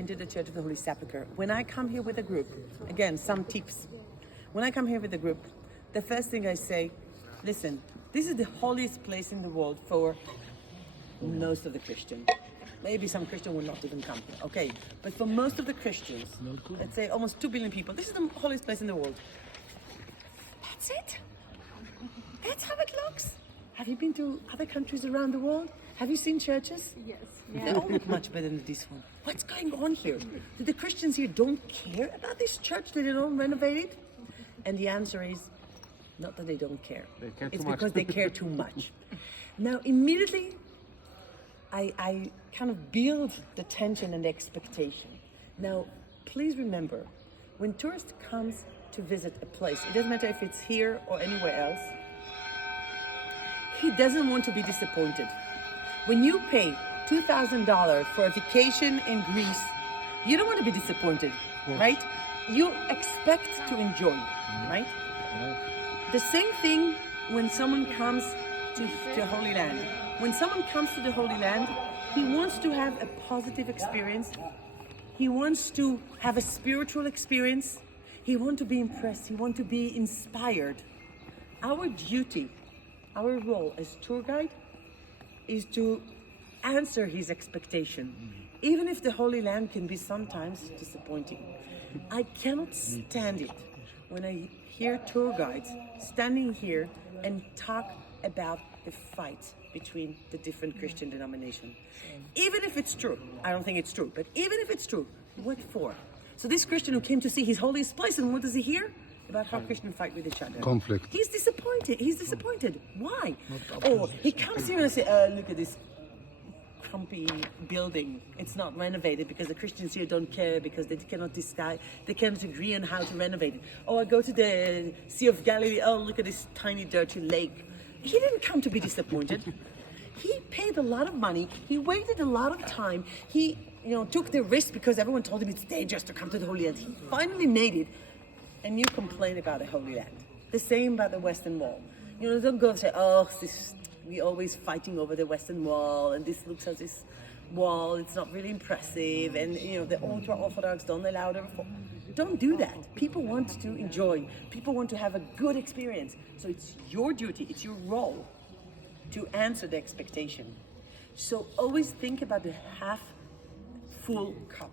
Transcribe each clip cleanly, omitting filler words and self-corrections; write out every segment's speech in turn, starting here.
into the Church of the Holy Sepulchre. When I come here with a group, again, some tips. When I come here with a group, the first thing I say, listen, this is the holiest place in the world for most of the Christians. Maybe some Christian will not even come here, okay? But for most of the Christians, let's say almost 2 billion people, this is the holiest place in the world. That's it. That's how it looks. Have you been to other countries around the world? Have you seen churches? Yes. They all look much better than this one. What's going on here? Do the Christians here don't care about this church that they don't renovate it? And the answer is, not that they don't care. It's because they care too much. Now, immediately, I kind of build the tension and the expectation. Now, please remember, when tourist comes to visit a place, it doesn't matter if it's here or anywhere else, he doesn't want to be disappointed. When you pay $2,000 for a vacation in Greece, you don't want to be disappointed, right? You expect to enjoy, right? The same thing when someone comes to Holy Land. When someone comes to the Holy Land, he wants to have a positive experience. He wants to have a spiritual experience. He wants to be impressed. He wants to be inspired. Our duty, our role as tour guide is to answer his expectation, even if the Holy Land can be sometimes disappointing. I cannot stand it when I hear tour guides standing here and talk about the fight between the different Christian denominations. Even if it's true, I don't think it's true, but even if it's true, what for? So this Christian who came to see his holiest place, and what does he hear? About how Christians fight with each other. Conflict. He's disappointed. Why? Or he comes here and says, look at this crumpy building. It's not renovated because the Christians here don't care, because they cannot decide, they cannot agree on how to renovate it. Or I go to the Sea of Galilee, oh, look at this tiny dirty lake. He didn't come to be disappointed. He paid a lot of money. He waited a lot of time. He, took the risk because everyone told him it's dangerous to come to the Holy Land. He finally made it. And you complain about the Holy Land. The same about the Western Wall. Don't go and say, we're always fighting over the Western Wall, and this looks as this wall, it's not really impressive, and the ultra-Orthodox don't allow the reform. Don't do that. People want to enjoy. People want to have a good experience. So it's your duty, it's your role to answer the expectation. So always think about the half-full cup.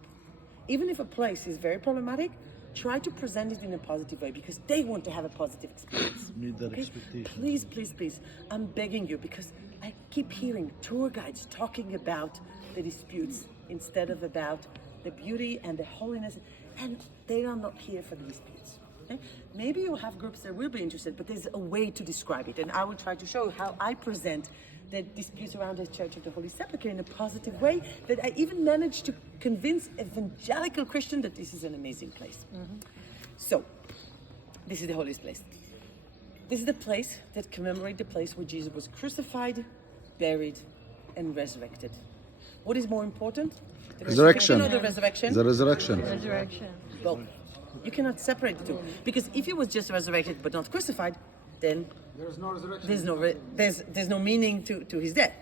Even if a place is very problematic, try to present it in a positive way, because they want to have a positive experience. Meet that Okay? expectation. Please, I'm begging you, because I keep hearing tour guides talking about the disputes instead of about the beauty and the holiness, and they are not here for the disputes. Okay? Maybe you'll have groups that will be interested, but there's a way to describe it, and I will try to show how I present the disputes around the Church of the Holy Sepulchre in a positive way, that I even managed to convince evangelical Christians that this is an amazing place. So, this is the holiest place. This is the place that commemorates the place where Jesus was crucified, buried, and resurrected. What is more important? The Resurrection. Or the resurrection? The resurrection. Resurrection. Both. You cannot separate the two. Because if he was just resurrected but not crucified, then There's no resurrection. there's no meaning to his death.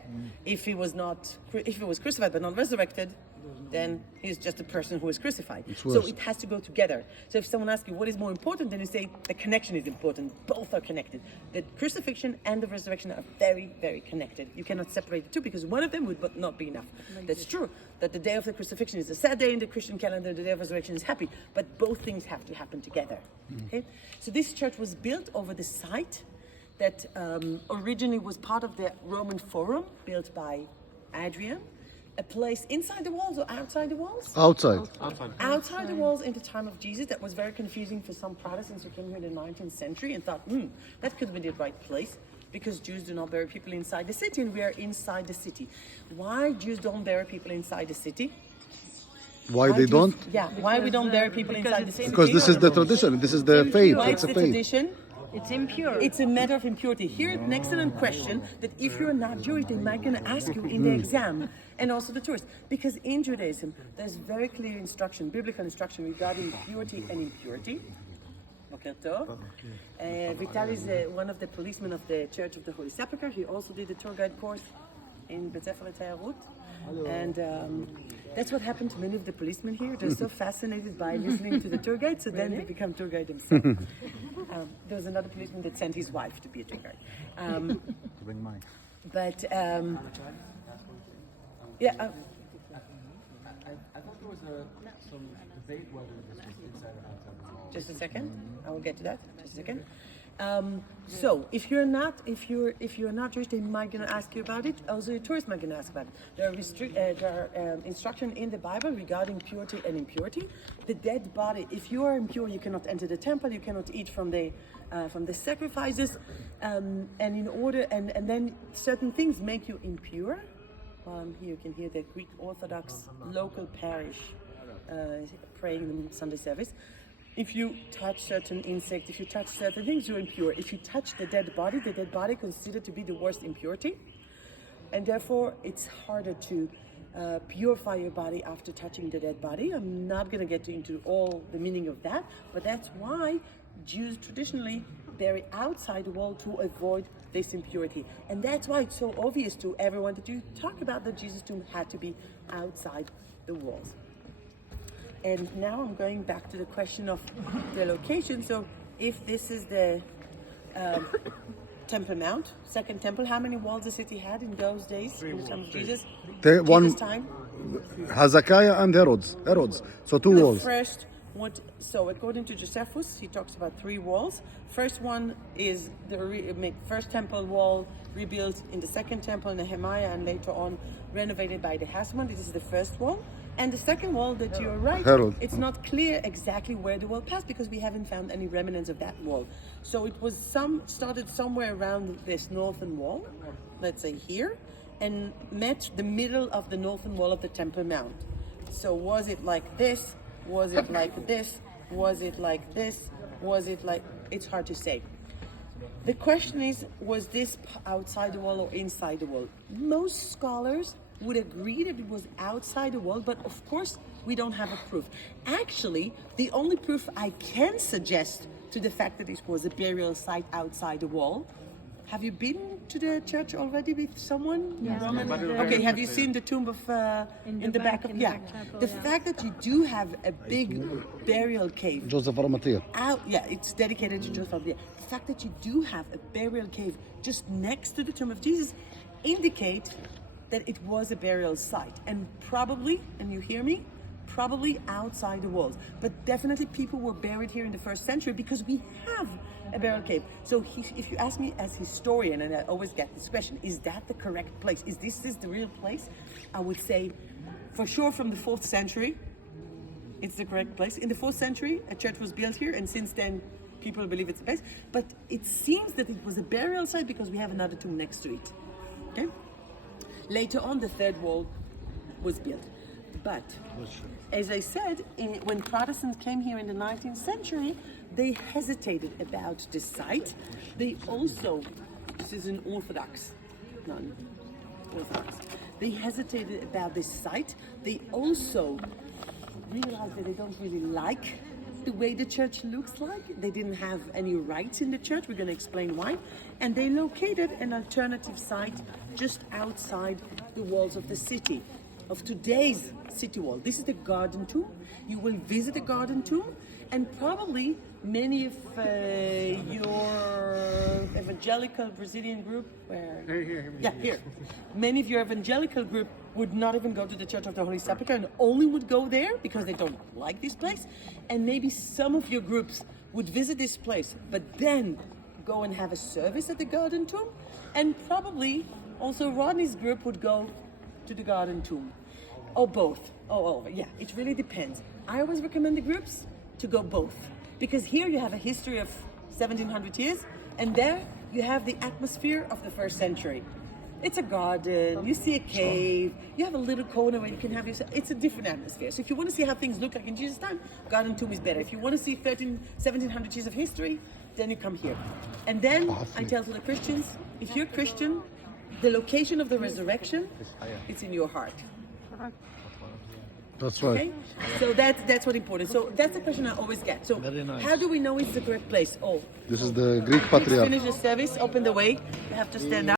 If he was crucified but not resurrected, then he's just a person who is crucified. So it has to go together. So if someone asks you what is more important, then you say the connection is important. Both are connected. The crucifixion and the resurrection are very, very connected. You cannot separate the two, because one of them would not be enough. That's true, that the day of the crucifixion is a sad day in the Christian calendar, the day of resurrection is happy, but both things have to happen together. Okay? So this church was built over the site that originally was part of the Roman Forum, built by Adrian. A place inside the walls or outside the walls? Outside. Outside the walls in the time of Jesus. That was very confusing for some Protestants who came here in the 19th century and thought, that could be the right place, because Jews do not bury people inside the city, and we are inside the city. Why Jews don't bury people inside the city? Why they don't? Yeah, why we don't bury people inside the city? Because this is the tradition. This is the faith. Why It's a the faith. tradition? It's impure. It's a matter of impurity. Here, an excellent question that if you're not Jewish, they might going to ask you in the exam, and also the tourist. Because in Judaism, there's very clear instruction, biblical instruction regarding purity and impurity. Boker Tov. Vital is one of the policemen of the Church of the Holy Sepulchre. He also did the tour guide course in Bet Sefer Tayarut. And That's what happened to many of the policemen here. They're so fascinated by listening to the tour guide, so then they become tour guide themselves. There was another policeman that sent his wife to be a tour guide. Bring mine. But I thought there was some debate whether this was inside or outside the wall. just a second, I will get to that. Just a second. So if you're not Jewish, they might gonna ask you about it. Also, your tourists might gonna ask about it. There are instruction in the Bible regarding purity and impurity. The dead body. If you are impure, you cannot enter the temple. You cannot eat from the sacrifices. And then certain things make you impure. Here you can hear the Greek Orthodox local parish praying in the Sunday service. If you touch certain insects, if you touch certain things, you're impure. If you touch the dead body considered to be the worst impurity. And therefore, it's harder to purify your body after touching the dead body. I'm not going to get into all the meaning of that, but that's why Jews traditionally bury outside the wall to avoid this impurity. And that's why it's so obvious to everyone that you talk about that Jesus' tomb had to be outside the walls. And now I'm going back to the question of the location. So if this is the Temple Mount, second temple, how many walls the city had in those days, in the time of Jesus? Jesus' time? Hezekiah and Herod's. So two walls. So according to Josephus, he talks about 3 walls. First one is the first temple wall rebuilt in the second temple, Nehemiah, and later on renovated by the Hasmon. This is the first wall. And the second wall, that you're right, it's not clear exactly where the wall passed because we haven't found any remnants of that wall. So it was started somewhere around this northern wall, let's say here, and met the middle of the northern wall of the Temple Mount. So was it like this? Was it like this? Was it like this? Was it like... It's hard to say. The question is, was this outside the wall or inside the wall? Most scholars would agree that it was outside the wall, but of course we don't have a proof. Actually, the only proof I can suggest to the fact that it was a burial site outside the wall. Have you been to the church already with someone? Yeah. Okay, have you seen the tomb of in the back of the fact that you do have a big burial cave. Joseph Arimathea. It's dedicated to Joseph Arimathea. The fact that you do have a burial cave just next to the tomb of Jesus indicate that it was a burial site, and probably, and you hear me, probably outside the walls. But definitely people were buried here in the 1st century because we have a burial cave. So if you ask me as historian, and I always get this question, is that the correct place? Is this the real place? I would say for sure from the 4th century, it's the correct place. In the 4th century, a church was built here, and since then, people believe it's the place. But it seems that it was a burial site because we have another tomb next to it. Okay? Later on, the 3rd wall was built. But, as I said, when Protestants came here in the 19th century, they hesitated about this site. They also, this is an Orthodox, non-Orthodox, they hesitated about this site. They also realized that they don't really like the way the church looks like. They didn't have any rights in the church. We're going to explain why. And they located an alternative site just outside the walls of the city, of today's city wall. This is the Garden Tomb. You will visit the Garden Tomb, and probably many of your evangelical Brazilian group, here. Many of your evangelical group would not even go to the Church of the Holy Sepulchre and only would go there because they don't like this place. And maybe some of your groups would visit this place, but then go and have a service at the Garden Tomb. And probably also Rodney's group would go to the Garden Tomb. Or both. It really depends. I always recommend the groups to go both. Because here you have a history of 1700 years, and there you have the atmosphere of the 1st century. It's a garden, you see a cave, you have a little corner where you can have yourself. It's a different atmosphere. So if you want to see how things look like in Jesus' time, Garden Tomb is better. If you want to see 1700 years of history, then you come here. And then I tell to the Christians, if you're Christian, the location of the resurrection, it's in your heart. That's right. Okay? So that's what's important. So that's the question I always get. So how do we know it's the correct place? This is the Greek Let's patriarch. finish the service, open the way. You have to stand up.